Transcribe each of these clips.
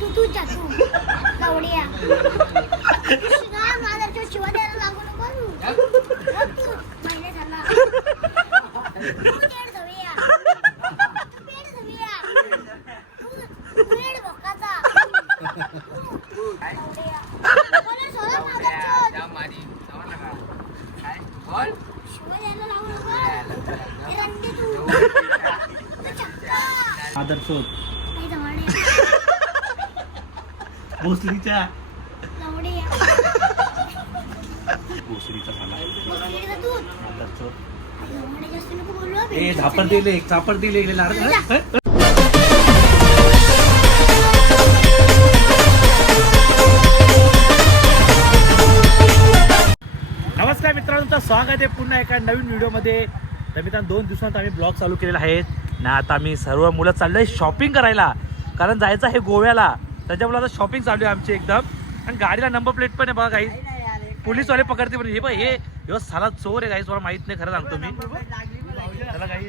तू जा तू लवड्या माझा जो शिवा द्यायला लागू नको तू महिने झाला तू पेड धुया तू पेड भोकाचा लवड्या बोला सोडा माझा जाम मारी जाऊ नका काय बोल शिवा द्यायला लागू नको हे रंडी तू आदर शोध भोसरीच्या भोसरीचा झाला ए झापड दिले एक झापड दिले नमस्कार मित्रांनो, स्वागत आहे पुन्हा एका नवीन व्हिडिओमध्ये. तर मित्रांनो 2 दिवसांत आम्ही ब्लॉग चालू केलेला आहे ना. आता आम्ही सर्व मुलं चाललोय शॉपिंग करायला, कारण जायचं आहे गोव्याला. त्याच्यामुळे आता शॉपिंग चालू आहे आमची एकदम. आणि गाडीला नंबर प्लेट पण आहे बघा काही, पोलीसवाले पकडते पण. हे बघ हे साला चोर आहे काही, मला माहित नाही, खरं सांगतो मी. त्याला काही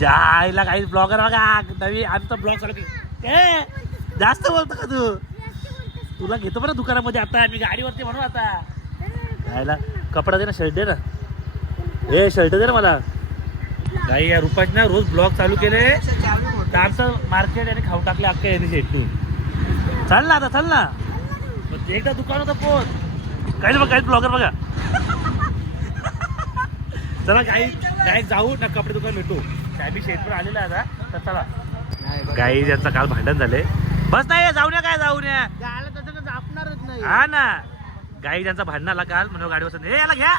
जायला काही ब्लॉगर बघा नवी आमचा ब्लॉग चालू केला. जास्त बोलतो का तू? तुला घेतो बरं दुकानामध्ये. आता मी गाडीवरती म्हणून आता जायला कपडा दे ना, शर्ट दे ना. ए शर्ट दे ना मला. काही या रुपाच ना रोज ब्लॉग चालू केले तर आमचं मार्केट आणि खाऊ टाकले अख्ख्या यांनी शेटून. चाल ना आता, चाल ना एकदा दुकान होतं पोच. काहीच बघ, काहीच ब्लॉगर बघा. चला काही जाऊ ना, कपडे दुकान भेटू. आम्ही शेट पण आलेला आता. तर चला गाई यांचं काल भांडण झाले. बस नाही जाऊ नये, काय जाऊ नये जापणारच नाही. हा ना, गाई ज्यांचा भांडण आला काल म्हणून गाडी बसून हे याला घ्या,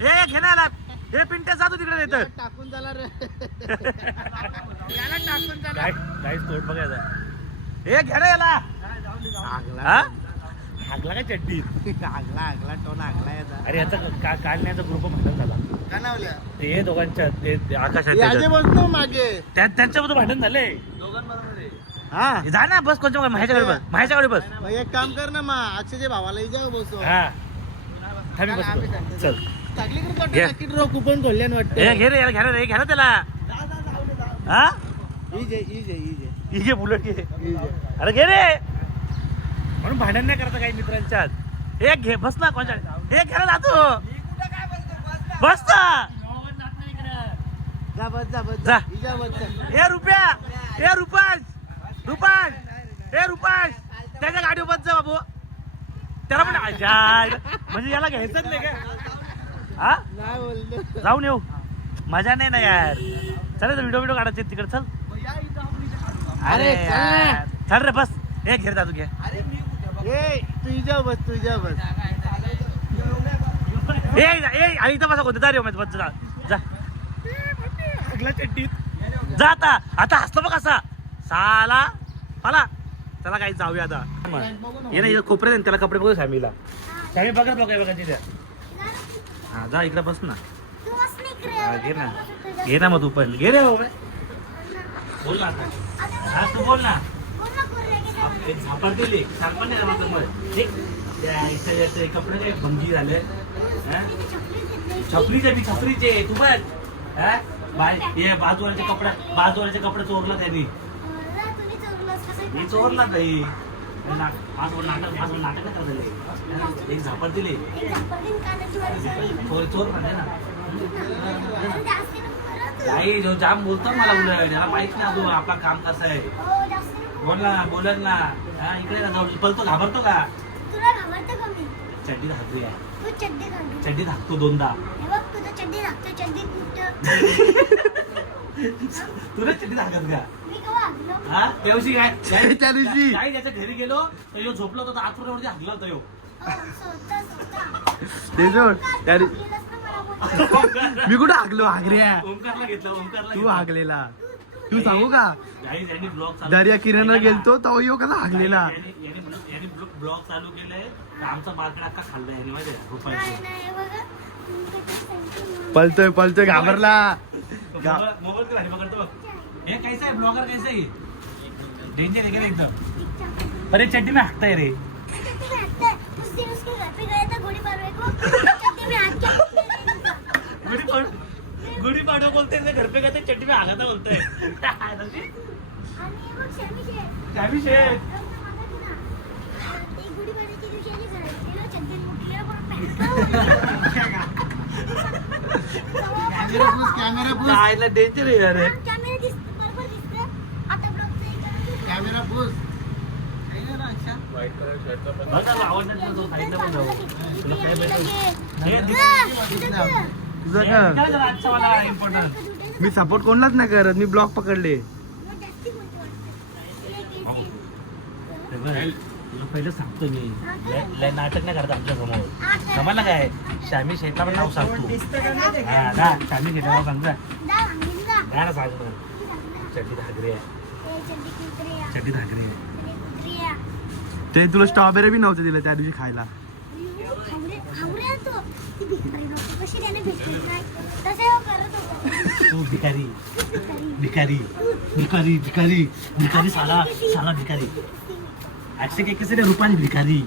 हे घे ना याला. हे पिंट्या जातो तिकडे येतं टाकून झाला रे. याला टाकून झाला. काहीच तोड बघायचा. हे घे ना याला. हागला काय चड्डी? आगला टोन आगला याचा. अरे याचा काढण्याचा ग्रुप भांडण झाला. ते दोघांच्या ते आकाशात बसतो मागे त्यांच्याबद्दल भांडण झाले दोघांबरोबर. हा जा ना, बस कोणच्या माझ्याकडे बस, माझ्याकडे बस. एक काम कर ना मग, अक्षयच्या भावाला जाऊ बसतो. हा थांबी बस. चल कुपन खोलल्यान वाटतं. हे घे रे याला, घ्या रे, घ्या ना त्याला. हा घे बुलेट घे. अरे घे रे, म्हणून भांडण नाही करता काही मित्रांच्यात. एक घे, बस ना कोणच्या. हे घे ना तू, बस ना. जा. हे रुपया, हे रुपाश, हे रुपाश त्याच्या गाडीवर बस जा बाबू. त्याला पण म्हणजे याला घ्यायचंच नाही का? हा जाऊन येऊ, मजा नाही ना यार. चल व्हिडिओ काढायचे तिकडे. चल अरे चल रे, बस. हे घेर तू घे. तुझ्या बस ए इथं बसा कोणतं दारी बस जा जा चड्डीत जा. आता हसतो बघ कसा साला मला. चला काही जाऊया आता. ये ना कोपऱ्यात त्याला कपडे बघू फॅमिलीला. फॅमिली बघत बघा तिथे. हा जा इकडे बस ना. घे ना मग तू पण घे रे. बोल ना, हा तू बोल ना. झापड दिली कपडे काय भंगी झाले. छपरीचे तू बघ. बाजूवाल्याचे कपडे चोरला त्यांनी. मी चोरला नाही. नाटक करत एक झापड दिले. चोर म्हणते ना काही जो जाम बोलतो मला. उलट याला माहित नाही अजून आपला काम कसं आहे. बोलल ना. इकडे का जाऊ पळतो, घाबरतो का? चड्डी धाकतो. चड्डी धाकतो दोनदा. तुला चड्डी धाकत का? हा त्याविषयी काय त्या दिवशी काही त्याच्या घरी गेलो तर यो झोपला होता, आतुरावरती हागला होता यो. मी कुठे हागलो? हागऱ्या ओंकारला घेतला. ओंकारला तू हागलेला. तू सांगू का, दर्या किरणला गेलतो तो यो कसा हागलेला. ब्लॉग चालू केलाय. आमचा बारकडा अख्खा खाल्लाय याने माहिती आहे रुपयाचे. पळतोय घाबरला. मोबाईल भारी पकडतो बघ. हे कैसा आहे ब्लॉगर, कैसा आहे? डेंजर आहे का एकदम. अरे चड्डी में हाकता है रे. गुड़ी पाड़ो बोलते हैं, घर पे कहते चड्डी में हाकता बोलते हैं. आईला डेंजर आहे अरे. कॅमेरा दिसतो बरोबर दिसतो आता ब्लॉग कॅमेरा पोच बघा ना, आवडणार नाही तो साईडला पण जाऊ. तुला काय भेटेल? तुझं का काय झालं आजचा मला इम्पॉर्टंट. मी सपोर्ट कोणालाच नाही करत, मी ब्लॉक पकडले. तुला पहिलं सांगतो मी, लय नाटक नाही करत आमच्या समोर. समजलं काय? शामी शेटला पण नाव सांगतो. हा ना, शामी शेटला नाव सांगता ना सांग ना. चड्डी धागरे चड्डी धागरे. ते तुला स्ट्रॉबेरी बी नव्हतं दिलं त्या दिवशी खायला. तू भिकारी भिकारी भिकारी भिकारी भिकारी साला साला भिकारी. अक्षय के किसी रुपानी भिकारी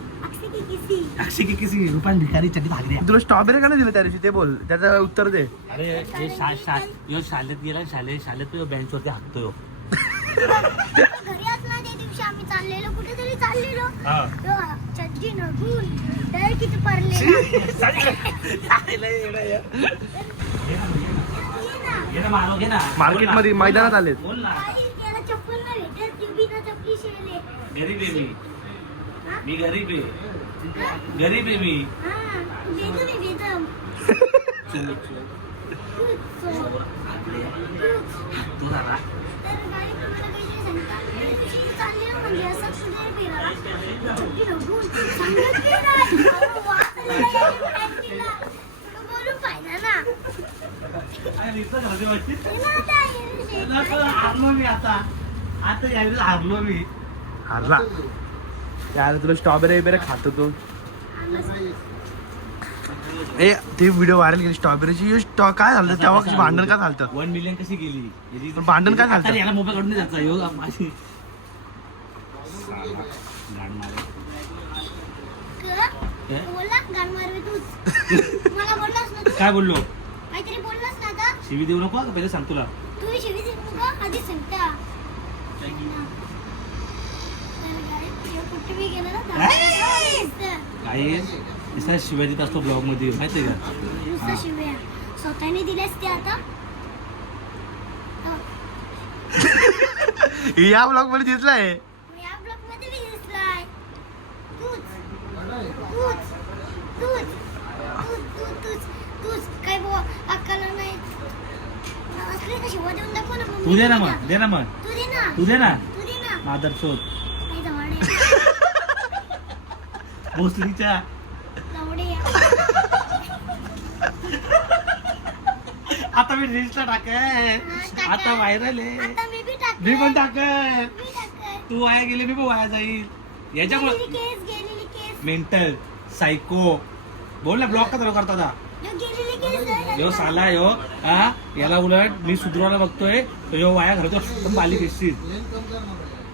अक्षय के किसी रुपानी भिकारी चड्डी धागरे. तुला स्ट्रॉबेरी का नाही दिलं त्या दिवशी ते बोल, त्याचं उत्तर दे. अरे हे शाळेत गेला, शाळेत बेंचवरती हाकतो. घरी असला त्या दिवशी आम्ही चाललेलो कुठेतरी चाललेलो चड्डी नगून तर किती मार्केट मध्ये मैदानात आलेत. बोल ना. त्याला चप्पल नाही भेटत ती बिना चपली शेले गरीब आहे मी गरीब आहे गरीब आहे मी. हा बेदम बेदम तू झाला तर गाडी तुम्हाला काहीतरी सांगता चाललेलो म्हणजे असं सुद्धा फिरायला चड्डी नगून सांगत की नाही बोलून पाहिजे ना हारलो मी आता यावेळेस हारलो मी. हारला त्याला तुला स्ट्रॉबेरी वगैरे खातो तो. ए ते व्हिडिओ व्हायरल गेली स्ट्रॉबेरीची. काय झालं तेव्हा, कशी भांडण का झालं? 1 मिलियन कशी गेली? पण भांडण काय झालं? आता याला मोबाईल काढून नाही जायचा योग माझी. बोलला गाण मारवे तूच मला बोललास ना तू काय बोललो? काहीतरी बोललास ना आता शिवी देऊ नको का पहिले सांग तुला. तू शिवी देऊ का आधी सांगता कुठे बी गेला ना काय नुसता शिव्या देत असतो ब्लॉग मध्ये माहितीये का? नुसतं शिव्या स्वतःने दिल्यास ते आता या ब्लॉग मध्ये दिसलाय. या ब्लॉग मध्ये बी दिसलाय तूच तूच तूच तूच तूच तूच काय अक्काला नाही असले तर शिवा देऊन दाखव ना मग. तू दे ना मग दे ना मग तू दे ना तू दे ना तू दे ना मादर शोध नाही जवळ भोसरीच्या जवळ आता मी रील्सला टाकय. आता व्हायरल आहे. आता मी बी टाक मी पण टाकय. मी टाक तू वाया गेले मी पण वाया जाईल याच्यामुळे. गेलेली केस मेंटल सायको बोल ना. ब्लॉग का चालू करता आता? जो गेलेली केस यो साला यो हा याला उलट मी सुधरवायला बघतोय तो यो वाया घालतो. पण बालिक दिसतील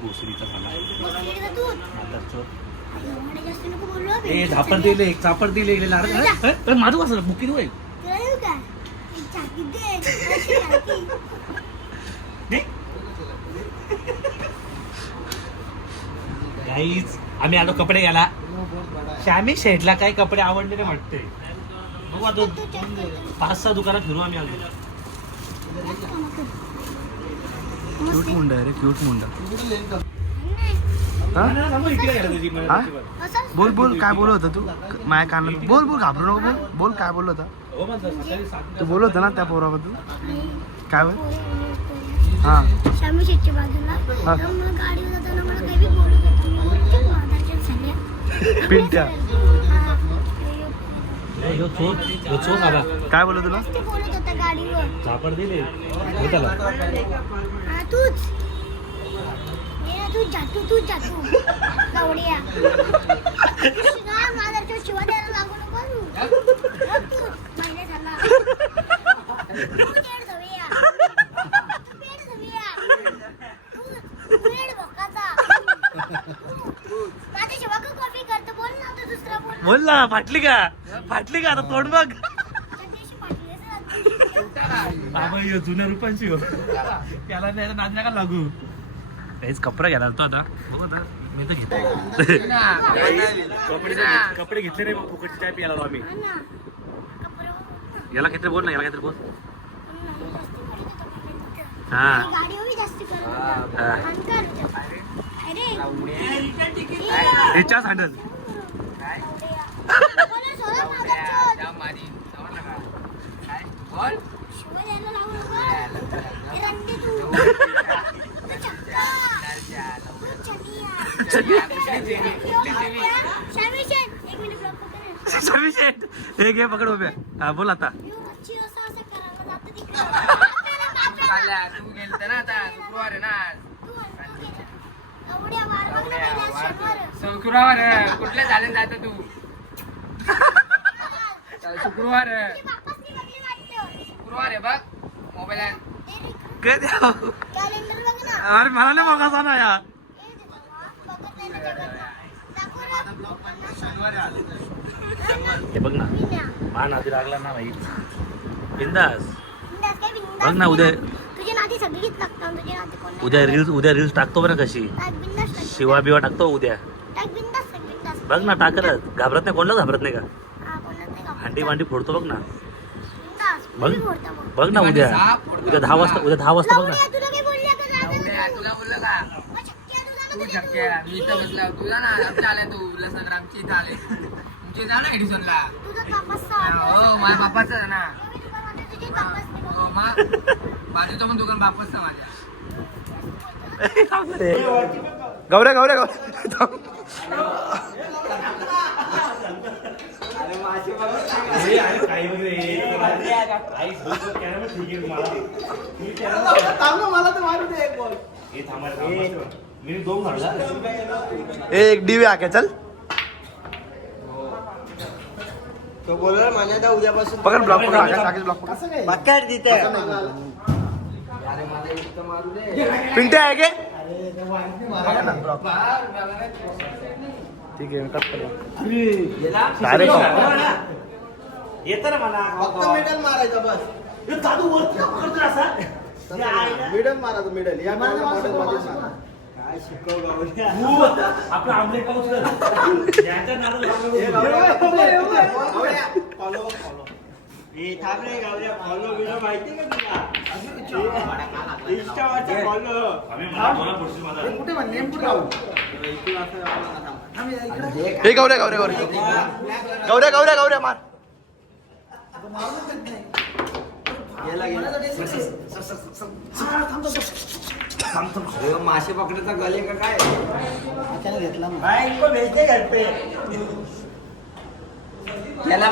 भोसरीचा साला दूध मादर शोध. जास्त नको बोलू ए झापड दिले एक झापड दिले माझू कसं बुकिंग होईल. कळलं का एक छाती दे अशी छाती. गाईज आम्ही आलो कपडे घ्यायला. श्यामी शेडला काही कपडे आवडलेले वाटते. बघू आता 5-6 दुकानात फिरू आम्ही आलो. क्यूट मुंडा रे क्यूट मुंडा. हा? बोल बोल काय बोलत होता तू माझ्या कानात? बोल बोल घाबरू नको. बोल बोल काय बोलत होता तू? बोलत होता ना त्या पोराबद्दल काय बोल? हा शामी शेटच्या बाजूला हा. तर मग गाडीवर जाताना मला काही बी बोलत होता. मग ते वादाच्या झाल्या. पिंट्या हा. काय बोलत तुला? ते बोलत होता गाडीवर झापड दिले हा तूच ये ना तूच जातो गावड्या माझा शिवा द्यायला लागू नको तू महिने झाला तू पेड जाऊया माझ्या शिवा का कॉफी करतो बोल ना तू दुसरा बोल ना. फाटली का आता तोंड बघ. बाबा यो जुन्या रुपयांची हो त्याला नाद नका लागू. काहीच कपडा घ्यायला तो आता बघू आता मी तर घेतो कपडे घेतले नाही मग फुकटची चाय प्यायला आम्ही हा ना. कपडे बघ याला काहीतरी बोल ना याला काहीतरी बोल ना. जास्ती करत होता पण. हा गाडी हवी जास्ती करत होता. हा. आणि काय होतं? अरे रिचार्ज हँडल बोला, सोडा मागं चल. शिवाय यायला लावू नका. हे रंडी तू. ते चक्का. चनिया. शामिशन, एक मिनिट ब्लॉक पकड. हे घे पकड उभ्या हा बोल आता यो, मच्छी असं करायला जातं तिकडे. तू गेलते ना आता शुक्रवार आहे ना आज. एवढ्या वार बघ ना पहिल्या शनिवार. शुक्रवार कुठल्या झाले जायचं तू शुक्रवार तुझी बापासनी बघली वाटतं. शुक्रवार आहे बघ मोबाईल आहे. काय द्या कॅलेंडर बघ ना. अरे मला नाही बघायचा ना या बघत नाही ना जगात. दाखव ना. हे बघ ना विन्या. मान आधी लागला ना भाई बिंदास बिंदास काय बिंदास बघ ना उद्या तुझे नाती सगळीच लागतात. तुझे नाती कोण नाही. उद्या रील्स टाकतो बरं कशी टाक बिंदास टाक. शिवा बिवा टाकतो उद्या टाक बिंदास टाक बिंदास. बघ ना टाकत घाबरत नाही कोणाला घाबरत नाही का हा, कोणाला नाही घाबरत. भांडी भांडी फोडतो बघ ना बिंदास. बघ मी फोडतो मग. बघ ना उद्या 10 वाजता बघ ना लावण्या, तुला काही बोलल्या का? उद्या तुला बोललं का मग शक्य आहे तुला ना तू तुझे शक्य मी तर बसला तुझा ना आमच्या आल्या तू उल्हासनगरची इथं आले तुमचे जा ना एडिसनला तुझा कापासचा हो माझ्या बापाचं आहे ना मी दुकानात तुझी कापास नाही हो बघत. मग बाजूचं पण दुकान बापाचं माझ्या गौऱ्या एक डिवे आके चल तो बोलला माझ्या उद्यापासून पकड ब्लॉक पकड आकाश ब्लॉक पकड पकड तिथे पिंटे आहे के ठीक आहे कट डायरेक्ट येतं ना मला फक्त मिडल मारायचा बस दादू वरती करतो असा मिडल मारायचं मिडल या मॉडेल मध्ये मारा. काय शिकव गावल्या आपलं आमलेट पाऊस याच्या फॉलो हे थांब रे गावल्या फॉलो बिलो माहिती का तुला इंस्टावरचा फॉलो कुठे म्हण नेम कुठे लावू हे गौऱ्या मार मासे पकडायचा गले का काय घेतला भेटते घरते त्याला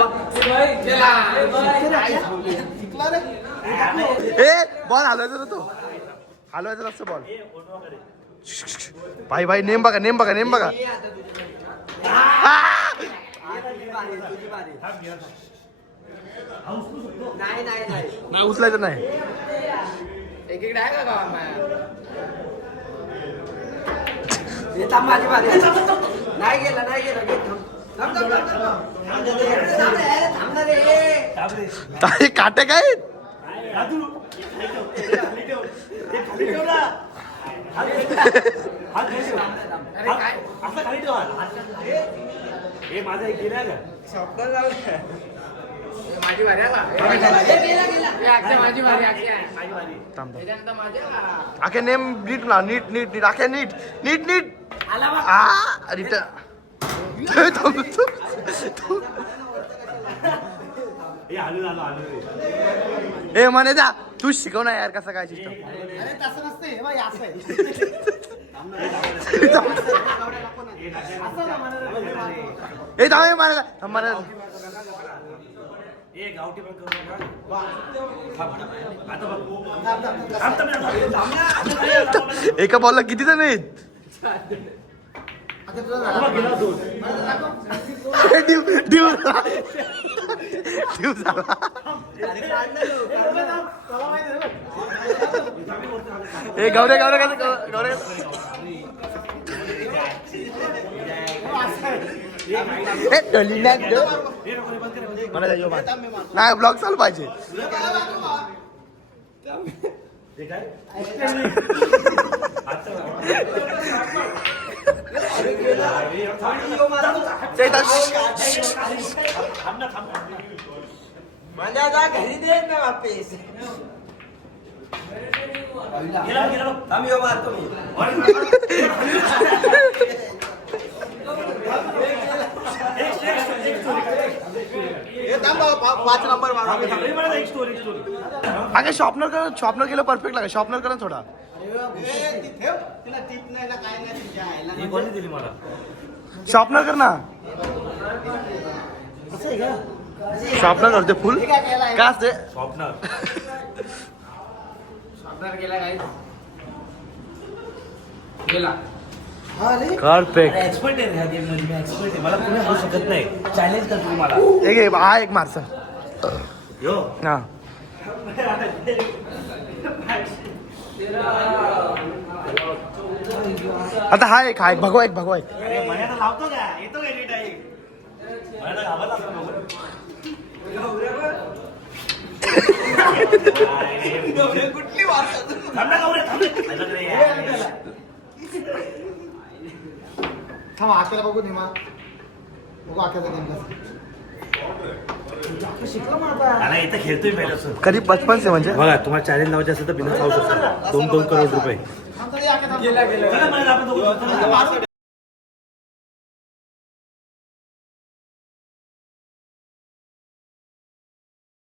ए बॉल हलवायचा ना तो हलवायचा नसतं बॉल भाई नेम बघा नाही उचलायचं नाही एकीकडे आहे का गावात माझी बारी नाही गेला काय काटे काय अरे काय हे माझा एक गिरा का स्वप्न लावलं माझी वारी गेला माझी वारी थांब त्याच्यानंतर माझ्या आखे नेम नीट आखे नीट रिटर्न हे आलो ए म्हणे जा तू शिकव ना यार कसं काय सिस्टम अरे तसं नसते हे बाई असं आहे ए थांब मला ए गावठी पण करू नका एका बॉलला किती जण आहेत ड्यू झाला ए गौऱ्या नाही ब्लॉग चालू पाहिजे हे काय मला जा घरी दे ना वापिस आम्ही मारतो पाच नंबर अगे शॉर्पनर केलं परफेक्ट लागा शॉर्पनर करा थोडा तिला टिप नाही ना काय नाही तुझ्या आईला कोणी दिली मला शॉर्पनर कर ना शॉर्पनर करते फुल काय असते शॉपनर गेला काय गेला परफेक्ट एक्सपर्ट आहे ह्या गेम मध्ये मी एक्सपर्ट आहे मला कोणी हरवू शकत नाही चॅलेंज करतो तुम्हाला एक हा एक मारसा यो हा आता हा एक भगवा एक अरे मण्याला लावतो का येतो का एनी टाइम मण्याला घाबरला असतो बघून. कुठली वारसा थांब ना गौऱ्या, थांब ना. माझ्याकडे या. थांब आख्याला बघू निमा बघू आख्याचा गेम मला इथं खेळतोय पहिलं सर कधी 55 से म्हणजे बघा तुम्हाला चॅलेंज लावायचे असेल तर बिना खाऊ शकता 2-2 करोड रुपये थांब तरी आख्या थांब चला, मला आपण दोघं-